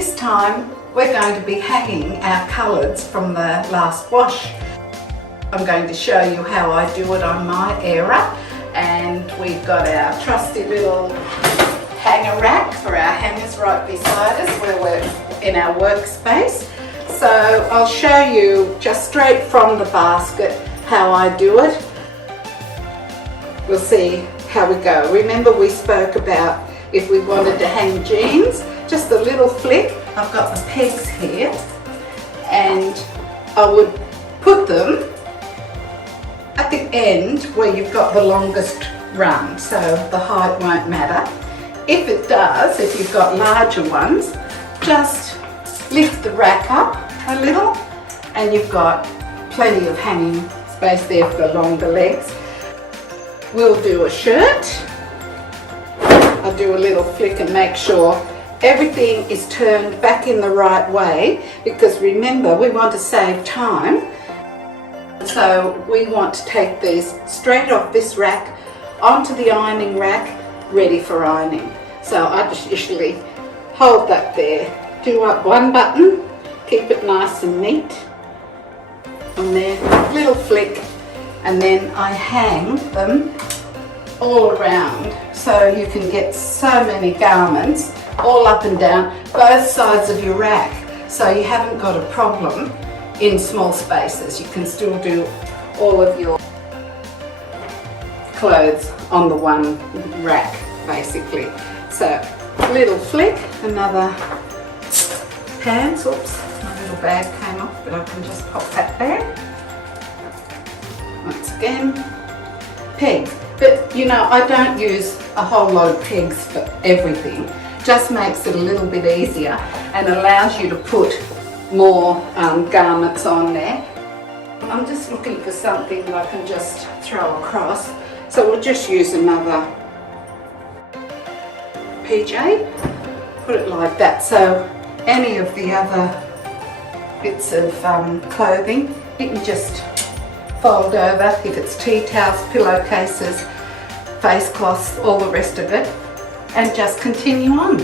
This time we're going to be hanging our colours from the last wash. I'm going to show you how I do it on my era, and we've got our trusty little hanger rack for our hangers right beside us where we're in our workspace. So I'll show you just straight from the basket how I do it. We'll see how we go. Remember we spoke about if we wanted to hang jeans, just a little flick. I've got the pegs here and I would put them at the end where you've got the longest run, so the height won't matter. If it does, if you've got larger ones, just lift the rack up a little and you've got plenty of hanging space there for the longer legs. We'll do a shirt. I'll do a little flick and make sure everything is turned back in the right way, because remember we want to save time. So we want to take these straight off this rack onto the ironing rack, ready for ironing. So I just usually hold that there, do up one button, keep it nice and neat on there, little flick, and then I hang them all around so you can get so many garments all up and down both sides of your rack, so you haven't got a problem in small spaces. You can still do all of your clothes on the one rack basically. So little flick, another pants, oops, my little bag came off, but I can just pop that there. Once again, pegs. But you know, I don't use a whole lot of pegs for everything. Just makes it a little bit easier and allows you to put more garments on there. I'm just looking for something that I can just throw across. So we'll just use another PJ, put it like that. So any of the other bits of clothing, you can just fold over, if it's tea towels, pillowcases, face cloths, all the rest of it, and just continue on.